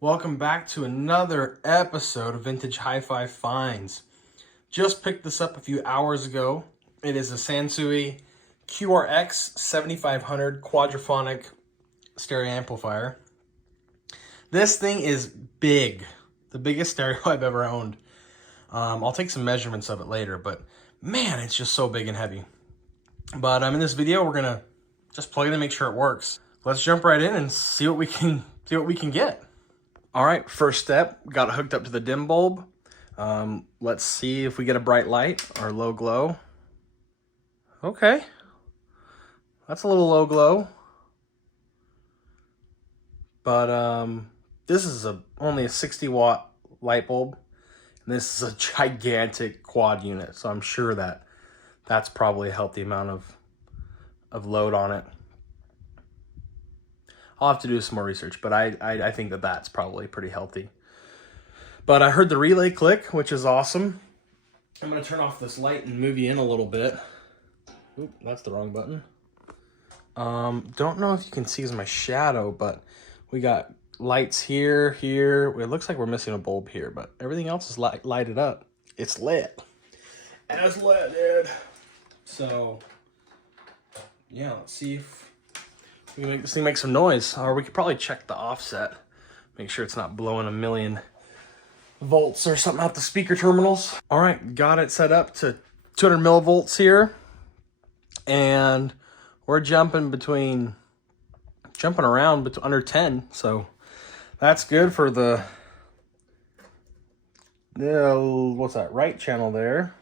Welcome back to another episode of Vintage Hi-Fi Finds. Just picked this up a few hours ago. It is a Sansui QRX-7500 quadraphonic stereo amplifier. This thing is big. The biggest stereo I've ever owned. I'll take some measurements of it later, but man, it's just so big and heavy. But in this video, we're gonna just plug it in and make sure it works. Let's jump right in and see what we can get. All right, first step, got it hooked up to the dim bulb. Let's see if we get a bright light or low glow. Okay, that's a little low glow. But this is only a 60 watt light bulb. And this is a gigantic quad unit, so I'm sure that's probably a healthy amount of load on it. I'll have to do some more research, but I think that's probably pretty healthy. But I heard the relay click, which is awesome. I'm going to turn off this light and move you in a little bit. Oop, that's the wrong button. Don't know if you can see my shadow, but we got lights here. It looks like we're missing a bulb here, but everything else is lighted up. It's lit. As lit, dude. So, yeah, let's see if we can make this thing make some noise. Or we could probably check the offset. Make sure it's not blowing a million volts or something out the speaker terminals. All right, got it set up to 200 millivolts here. And we're jumping around under 10. So that's good for the what's that, right channel there.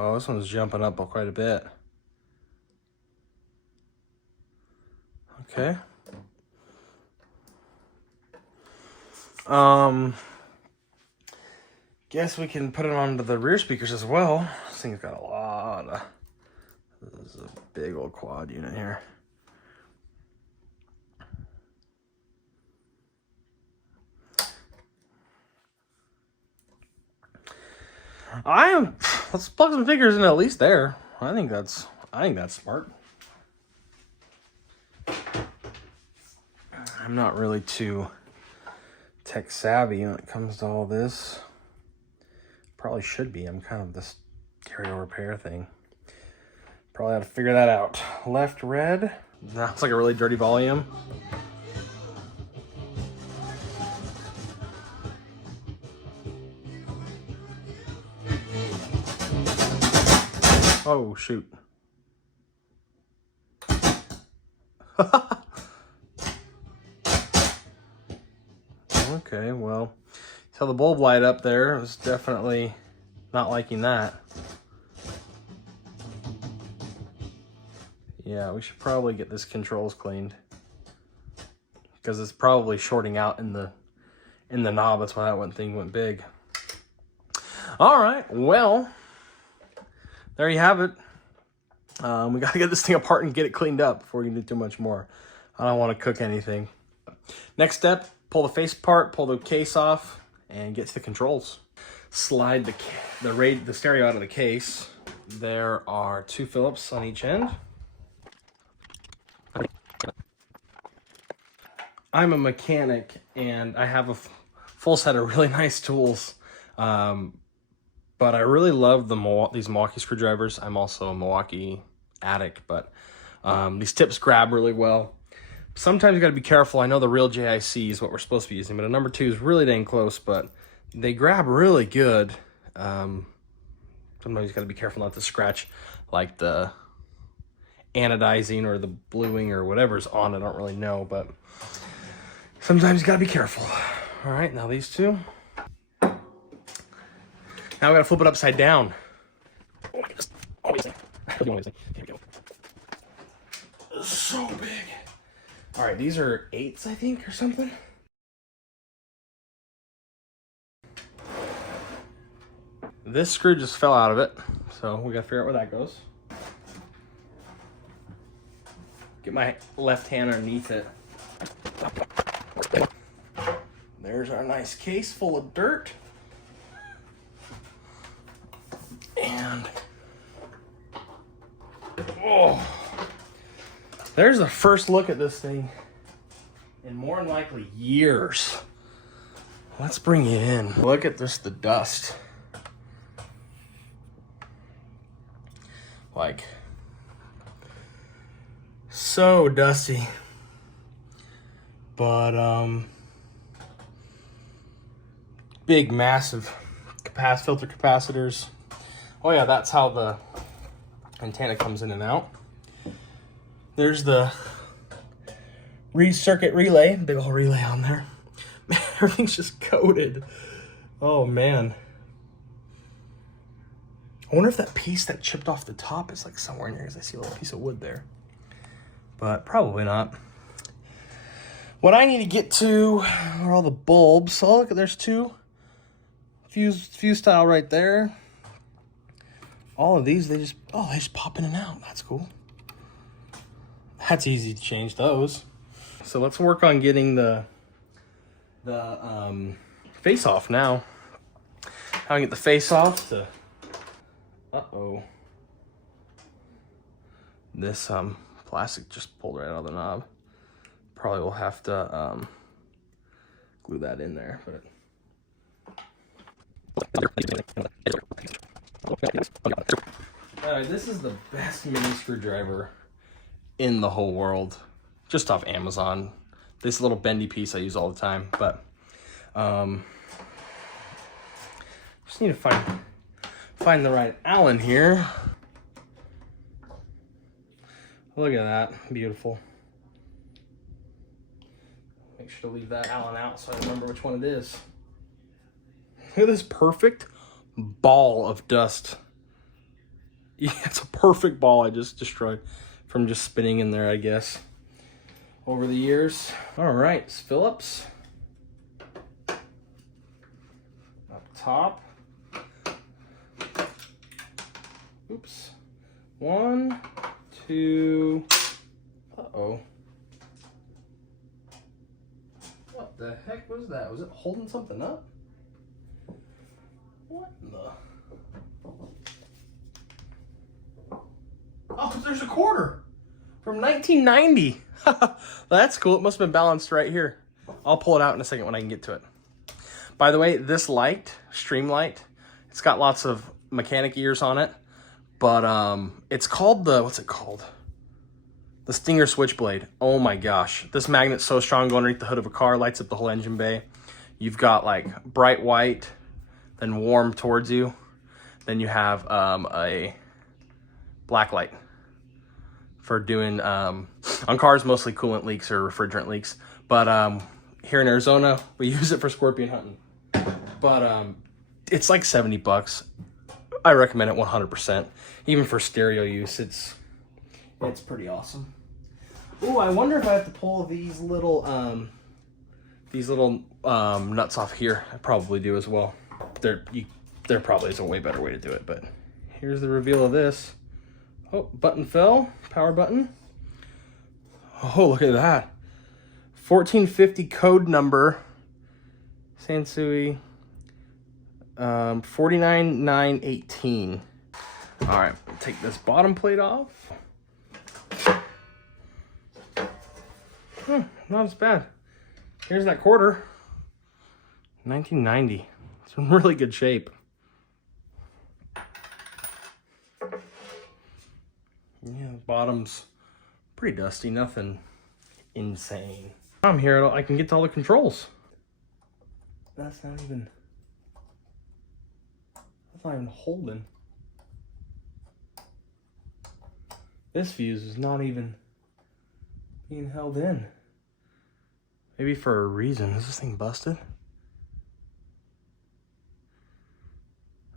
Oh, this one's jumping up quite a bit. Okay. Guess we can put it onto the rear speakers as well. This thing's got a lot of... This is a big old quad unit here. Let's plug some figures in at least there. I think that's smart. I'm not really too tech savvy when it comes to all this. Probably should be. I'm kind of this stereo repair thing. Probably have to figure that out. Left red. That's like a really dirty volume. Oh, shoot. Okay, well, so the bulb light up there was definitely not liking that. Yeah, we should probably get this controls cleaned because it's probably shorting out in the knob. That's why that one thing went big. All right, well, there you have it. We got to get this thing apart and get it cleaned up before we can do too much more. I don't want to cook anything. Next step, pull the face apart, pull the case off, and get to the controls. Slide the stereo out of the case. There are 2 Phillips on each end. I'm a mechanic, and I have a full set of really nice tools. But I really love these Milwaukee screwdrivers. I'm also a Milwaukee addict, but these tips grab really well. Sometimes you gotta be careful. I know the real JIC is what we're supposed to be using, but a number 2 is really dang close, but they grab really good. Sometimes you gotta be careful not to scratch like the anodizing or the bluing or whatever's on. I don't really know, but sometimes you gotta be careful. All right, now these 2. Now we gotta flip it upside down. Oh my goodness. Here we go. It's so big. All right, these are 8s, I think, or something. This screw just fell out of it, so we gotta figure out where that goes. Get my left hand underneath it. There's our nice case full of dirt. And, oh, There's the first look at this thing in more than likely years. Let's bring you in. Look at this, the dust. Like, so dusty. But big, massive filter capacitors. Oh yeah, that's how the antenna comes in and out. There's the circuit relay, big old relay on there. Man, everything's just coated. Oh man. I wonder if that piece that chipped off the top is like somewhere in here, because I see a little piece of wood there. But probably not. What I need to get to are all the bulbs. Oh, look, there's two fuse tile right there. All of these, they just pop in and out. That's cool. That's easy to change those. So let's work on getting the face off now. How I get the face off to, this plastic just pulled right out of the knob. Probably will have to glue that in there, but alright, this is the best mini screwdriver in the whole world, just off Amazon. This little bendy piece I use all the time, but just need to find the right Allen here. Look at that, beautiful. Make sure to leave that Allen out so I remember which one it is. Look at this perfect ball of dust. Yeah, it's a perfect ball I just destroyed from just spinning in there, I guess, over the years. All right, it's Phillips. Up top. Oops. 1, 2. Uh-oh. What the heck was that? Was it holding something up? What in the... Oh, there's a quarter from 1990. That's cool. It must have been balanced right here. I'll pull it out in a second when I can get to it. By the way, this light, stream light, it's got lots of mechanic ears on it, but it's called the, what's it called? The Stinger switchblade. Oh my gosh. This magnet's so strong, going underneath the hood of a car, lights up the whole engine bay. You've got like bright white, then warm towards you. Then you have a black light for doing, on cars, mostly coolant leaks or refrigerant leaks. But here in Arizona, we use it for scorpion hunting. But it's like 70 bucks. I recommend it 100%. Even for stereo use, it's pretty awesome. Ooh, I wonder if I have to pull these little nuts off here. I probably do as well. There probably is a way better way to do it, but here's the reveal of this. Oh, button fell, power button. Oh, look at that. 1450 code number, Sansui, 49918. All right, take this bottom plate off. Not as bad. Here's that quarter, 1990. It's in really good shape. Yeah, the bottom's pretty dusty, nothing insane. I'm here, I can get to all the controls. That's not even holding. This fuse is not even being held in. Maybe for a reason. Is this thing busted?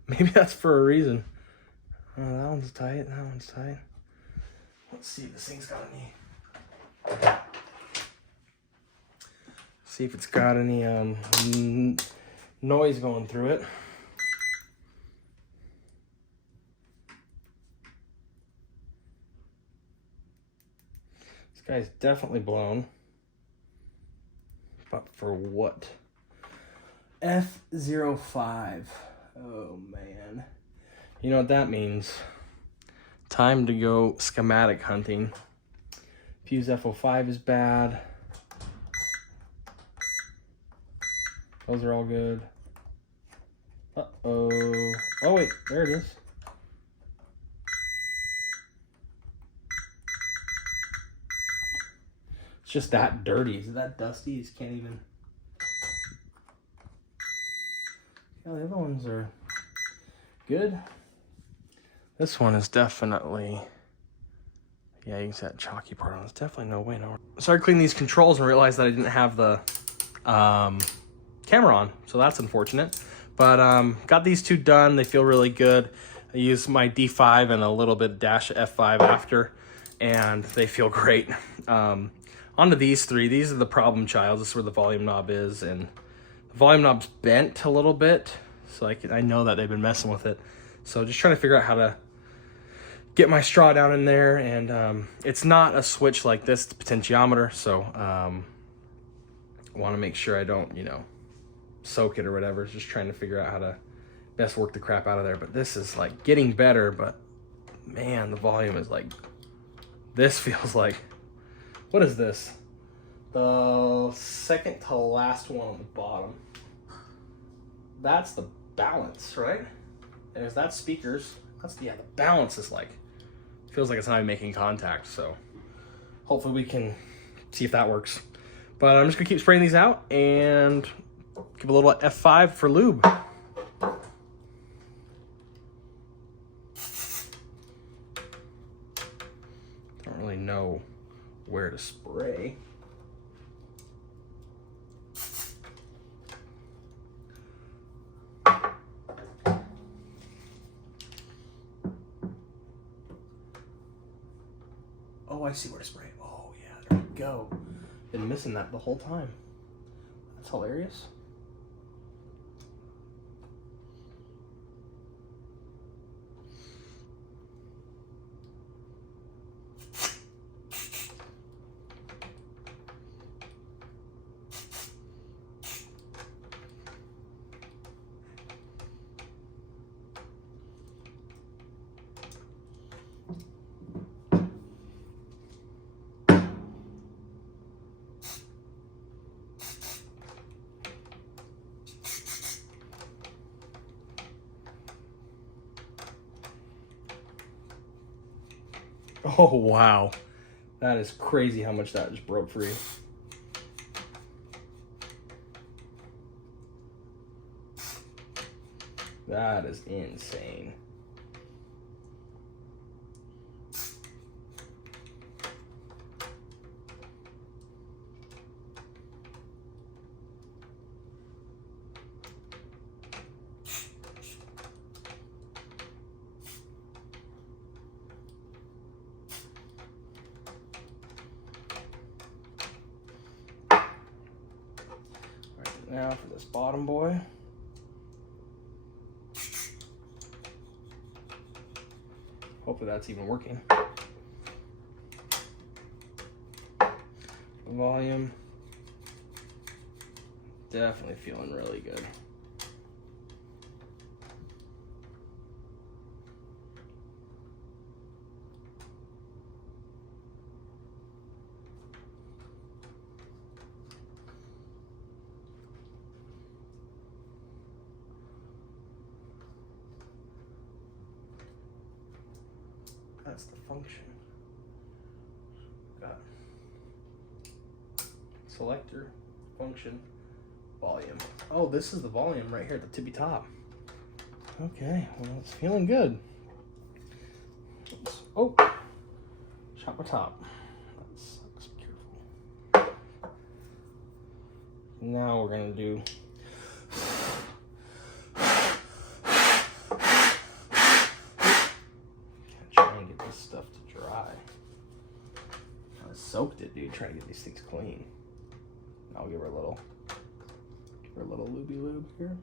Maybe that's for a reason. Oh, that one's tight, that one's tight. Let's see if this thing's got any... See if it's got any noise going through it. This guy's definitely blown. But for what? F05. Oh man. You know what that means? Time to go schematic hunting. Fuse F05 is bad. Those are all good. Uh-oh. Oh, wait, there it is. It's just that dirty. Is it that dusty? You just can't even... Yeah, the other ones are good. This one is definitely... Yeah, you can see that chalky part on it. There's definitely no way. No. I started cleaning these controls and realized that I didn't have the camera on, so that's unfortunate. But got these two done. They feel really good. I used my D5 and a little bit dash F5 after, and they feel great. Onto these three. These are the problem child. This is where the volume knob is, and the volume knob's bent a little bit, so I know that they've been messing with it. So just trying to figure out how to get my straw down in there, and it's not a switch like this, it's a potentiometer, so I want to make sure I don't, you know, soak it or whatever. Just trying to figure out how to best work the crap out of there. But this is like getting better, but man, the volume is like, this feels like, what is this? The second to last one on the bottom. That's the balance, right? There's that speakers. That's the, yeah, the balance is like, feels like it's not even making contact. So hopefully we can see if that works. But I'm just gonna keep spraying these out and give a little F5 for lube. Don't really know where to spray. Oh, I see where to spray. Oh yeah, there we go. Been missing that the whole time. That's hilarious. Oh, wow. That is crazy how much that just broke free. That is insane. Now for this bottom boy. Hopefully that's even working. Volume. Definitely feeling really good. That's the function. Got selector, function, volume. Oh, this is the volume right here at the tippy top. Okay, well, it's feeling good. Oops. Oh, shot my top. That sucks. Be careful. Now we're gonna do. Stuff to dry. I soaked it, dude, trying to get these things clean. I'll give her a little looby lube here.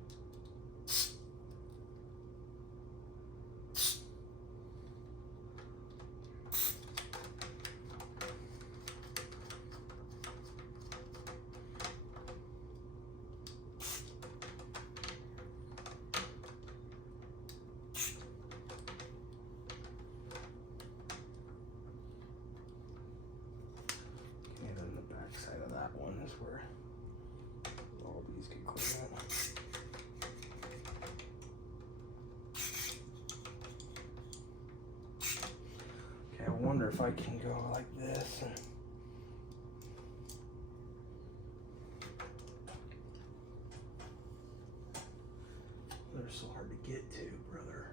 that one is where all these get cleaned up. Okay, I wonder if I can go like this. They're so hard to get to, brother.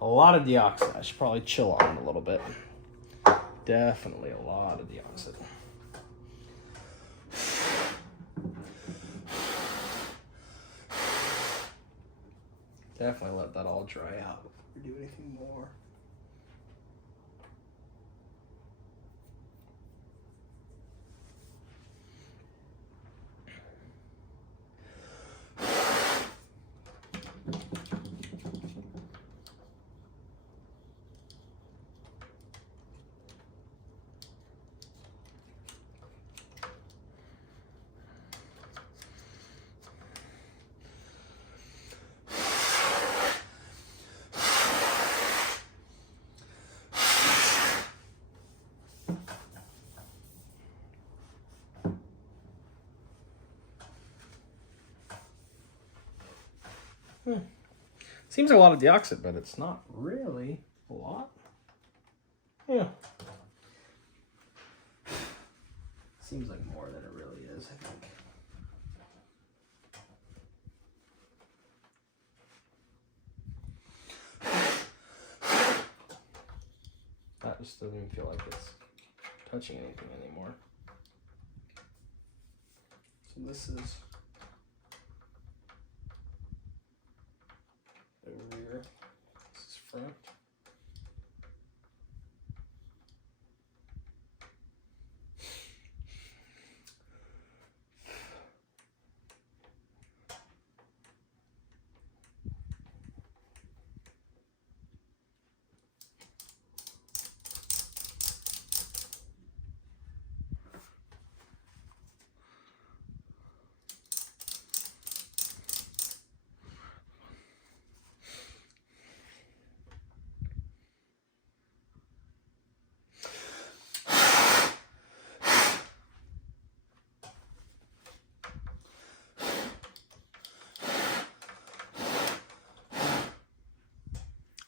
A lot of deoxit. I should probably chill on it a little bit. Definitely a lot of deoxit. Definitely let that all dry out before we do anything more. Seems like a lot of deoxit, but it's not really a lot. Yeah. Seems like more than it really is, I think. That just doesn't even feel like it's touching anything anymore. So this is the rear, this is front.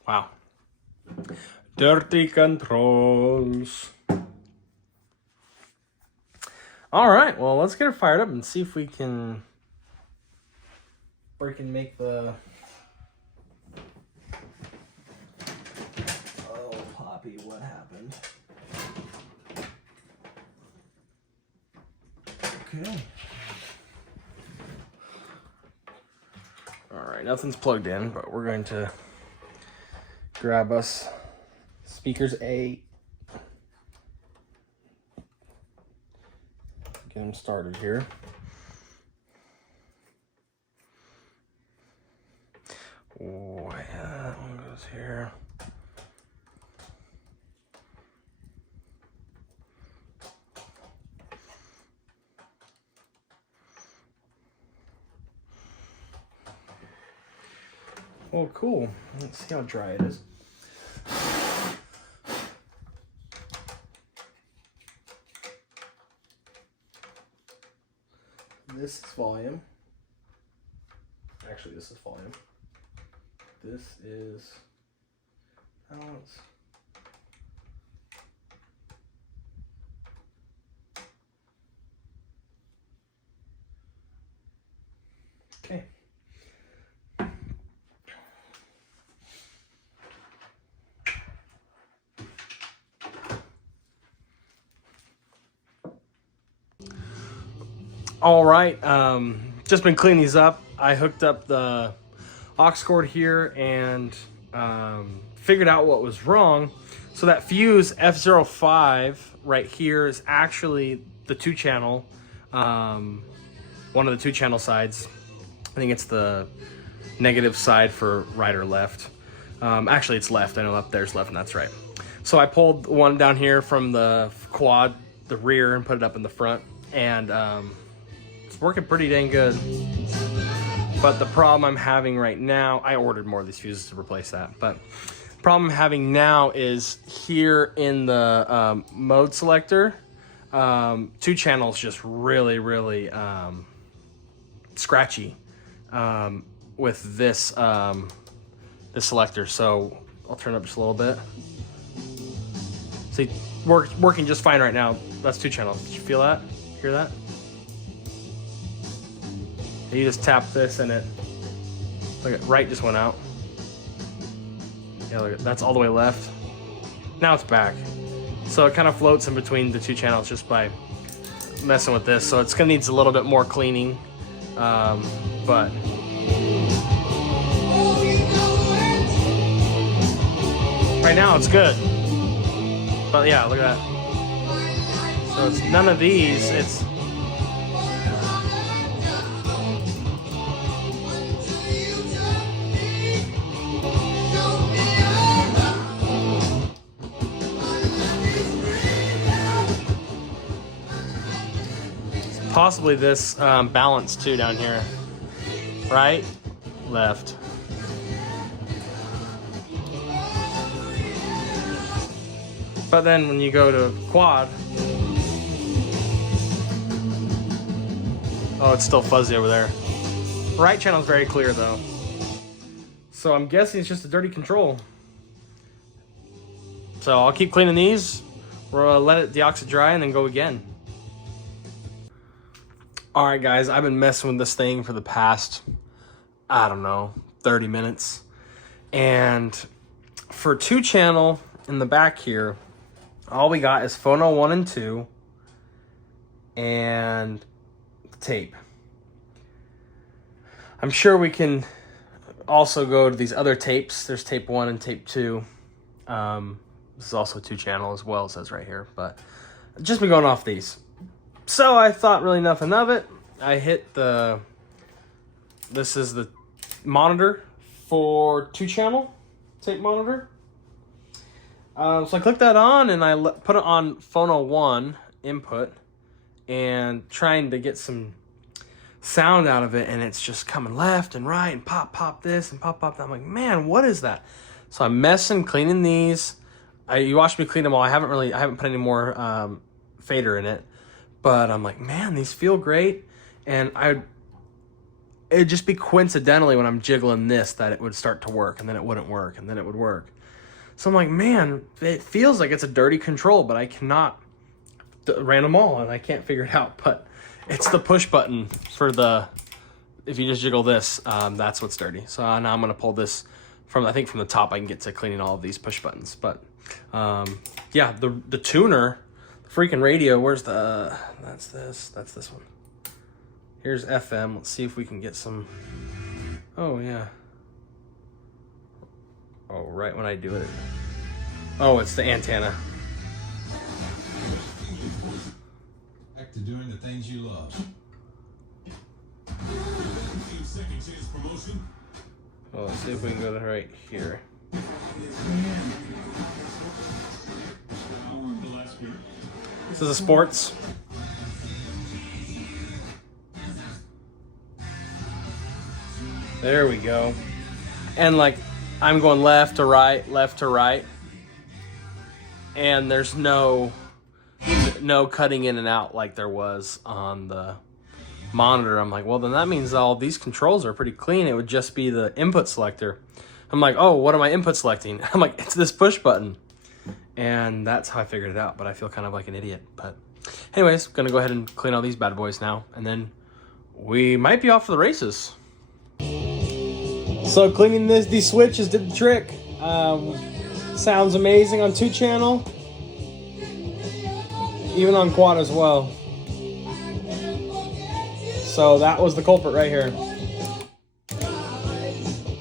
Wow. Dirty controls. All right, well, let's get it fired up and see if we can make the... Oh, Poppy, what happened? Okay. All right, nothing's plugged in, but we're going to grab us speakers A. Get them started here. Oh, yeah, that one goes here. Oh, cool. Let's see how dry it is. This is volume. Actually, this is volume. This is balance. Okay. All right, just been cleaning these up. I hooked up the aux cord here and figured out what was wrong. So that fuse F05 right here is actually the 2-channel, one of the 2-channel sides. I think it's the negative side for right or left. Actually, it's left. I know up there's left, and that's right. So I pulled one down here from the quad, the rear, and put it up in the front, and it's working pretty dang good. But the problem I'm having right now, I ordered more of these fuses to replace that, but the problem I'm having now is here in the mode selector, 2 channels just really scratchy with this this selector. So I'll turn it up just a little bit. See, working just fine right now. That's 2 channels. Did you feel that? Hear that? You just tap this and it, look at, right just went out. Yeah, look at, that's all the way left. Now it's back. So it kind of floats in between the 2 channels just by messing with this. So it's gonna needs a little bit more cleaning, but right now it's good. But yeah, look at that. So it's none of these, it's possibly this balance too down here. Right, left. But then when you go to quad, oh, it's still fuzzy over there. Right channel is very clear though. So I'm guessing it's just a dirty control. So I'll keep cleaning these. We're gonna let it deoxide dry and then go again. All right, guys, I've been messing with this thing for the past, I don't know, 30 minutes. And for 2-channel in the back here, all we got is phono 1 and 2 and tape. I'm sure we can also go to these other tapes. There's tape 1 and tape 2. This is also 2-channel as well, it says right here, but just been going off these. So I thought really nothing of it. I hit this is the monitor for 2-channel tape monitor. So I clicked that on and I put it on phono 1 input and trying to get some sound out of it, and it's just coming left and right and pop this and pop that. I'm like, man, what is that? So I'm messing, cleaning these. You watched me clean them all. I haven't put any more fader in it. But I'm like, man, these feel great. And it'd just be coincidentally when I'm jiggling this that it would start to work, and then it wouldn't work, and then it would work. So I'm like, man, it feels like it's a dirty control, but I cannot, ran them all and I can't figure it out. But it's the push button for if you just jiggle this, that's what's dirty. So now I'm gonna pull this from, I think from the top I can get to cleaning all of these push buttons. But yeah, the tuner, freaking radio, where's that's this one. Here's FM. Let's see if we can get some. Oh yeah. Oh, right when I do it. Oh, it's the antenna. Back to doing the things you love. Well, let's see if we can go to right here. This is a sports. There we go. And like, I'm going left to right. And there's no cutting in and out like there was on the monitor. I'm like, well, then that means all these controls are pretty clean. It would just be the input selector. I'm like, oh, what am I input selecting? I'm like, it's this push button. And that's how I figured it out, but I feel kind of like an idiot. But anyways, gonna go ahead and clean all these bad boys now, and then we might be off for the races. So cleaning these switches did the trick. Sounds amazing on 2-channel, even on quad as well. So that was the culprit right here.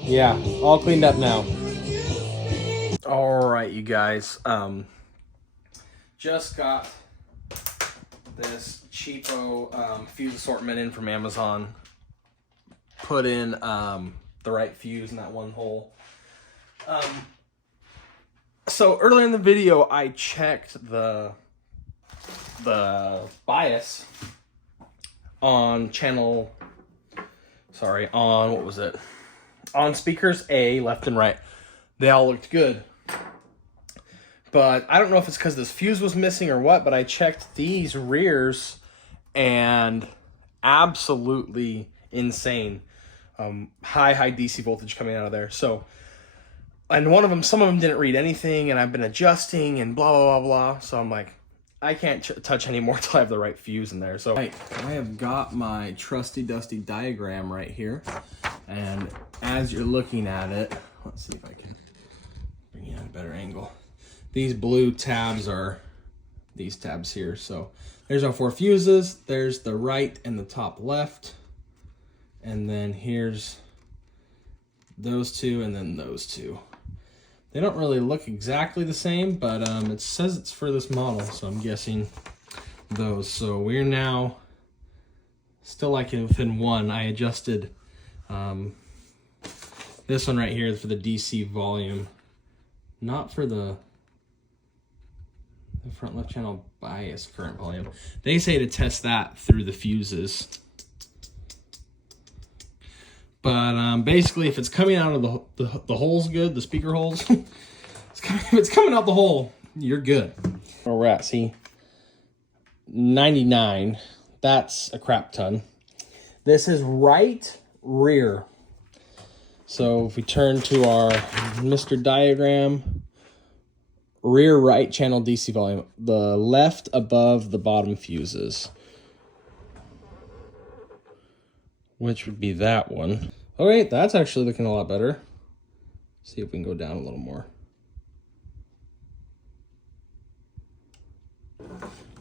Yeah, all cleaned up now. All right. right, you guys. Just got this cheapo fuse assortment in from Amazon. Put in the right fuse in that one hole. So earlier in the video, I checked the bias on channel. Sorry, on what was it? On speakers A, left and right. They all looked good. But I don't know if it's because this fuse was missing or what, but I checked these rears and absolutely insane. High DC voltage coming out of there. So, and some of them didn't read anything, and I've been adjusting and blah, blah, blah, blah. So I'm like, I can't touch anymore until I have the right fuse in there. So I have got my trusty dusty diagram right here. And as you're looking at it, let's see if I can bring you at a better angle. These blue tabs are these tabs here. So there's our 4 fuses. There's the right and the top left. And then here's those 2 and then those 2. They don't really look exactly the same, but it says it's for this model. So I'm guessing those. So we're now still like within 1. I adjusted this one right here for the DC volume, not for the front left channel bias current volume. They say to test that through the fuses. But basically, if it's coming out of the holes good, the speaker holes, if it's coming out the hole, you're good. Where we're at, see, 99, that's a crap ton. This is right rear. So if we turn to our Mr. Diagram, rear right channel DC volume, the left above the bottom fuses, which would be that one. Oh wait, that's actually looking a lot better. See if we can go down a little more.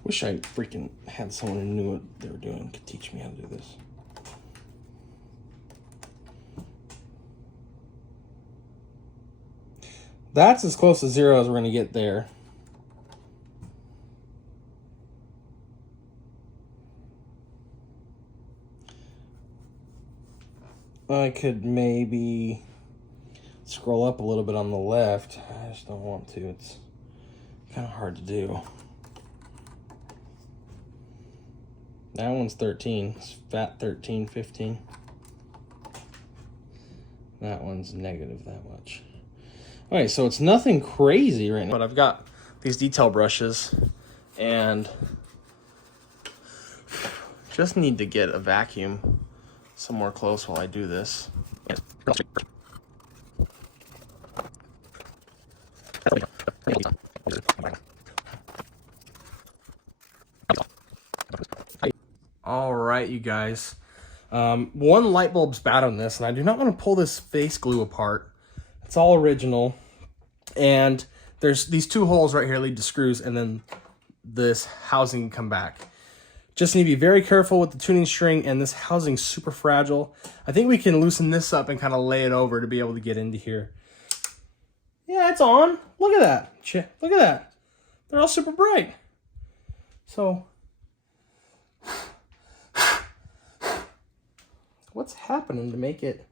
Wish I freaking had someone who knew what they were doing, could teach me how to do this. That's as close to 0 as we're going to get there. I could maybe scroll up a little bit on the left. I just don't want to. It's kind of hard to do. That one's 13. It's fat 13, 15. That one's negative that much. All right, so it's nothing crazy right now. But I've got these detail brushes and just need to get a vacuum somewhere close while I do this. All right, you guys. One light bulb's bad on this, and I do not want to pull this face glue apart. It's all original. And there's these 2 holes right here lead to screws, and then this housing can come back. Just need to be very careful with the tuning string, and this housing's super fragile. I think we can loosen this up and kind of lay it over to be able to get into here. Yeah, it's on. Look at that. Look at that. They're all super bright. So, what's happening to make it?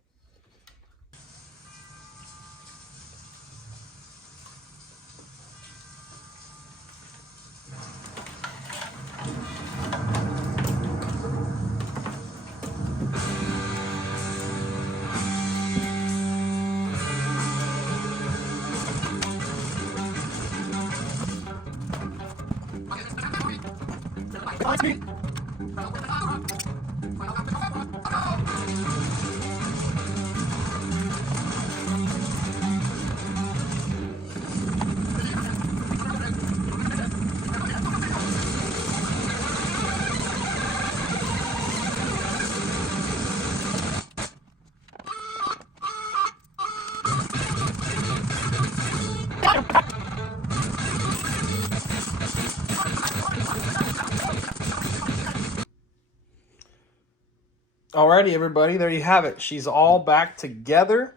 Alrighty, everybody, there you have it. She's all back together.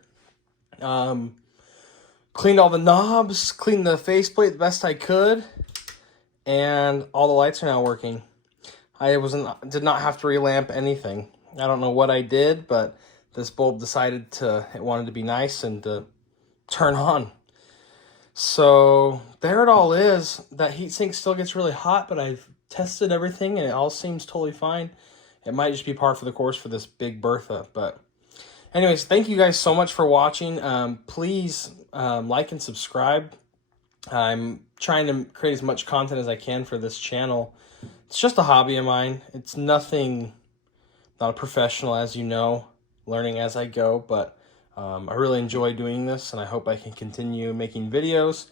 Cleaned all the knobs, cleaned the faceplate the best I could, and all the lights are now working. I did not have to relamp anything. I don't know what I did, but this bulb decided it wanted to be nice and to turn on. So there it all is. That heatsink still gets really hot, but I've tested everything and it all seems totally fine. It might just be par for the course for this big Bertha, but anyways, thank you guys so much for watching. Please like and subscribe. I'm trying to create as much content as I can for this channel. It's just a hobby of mine. It's nothing, not a professional, as you know, learning as I go, but I really enjoy doing this, and I hope I can continue making videos.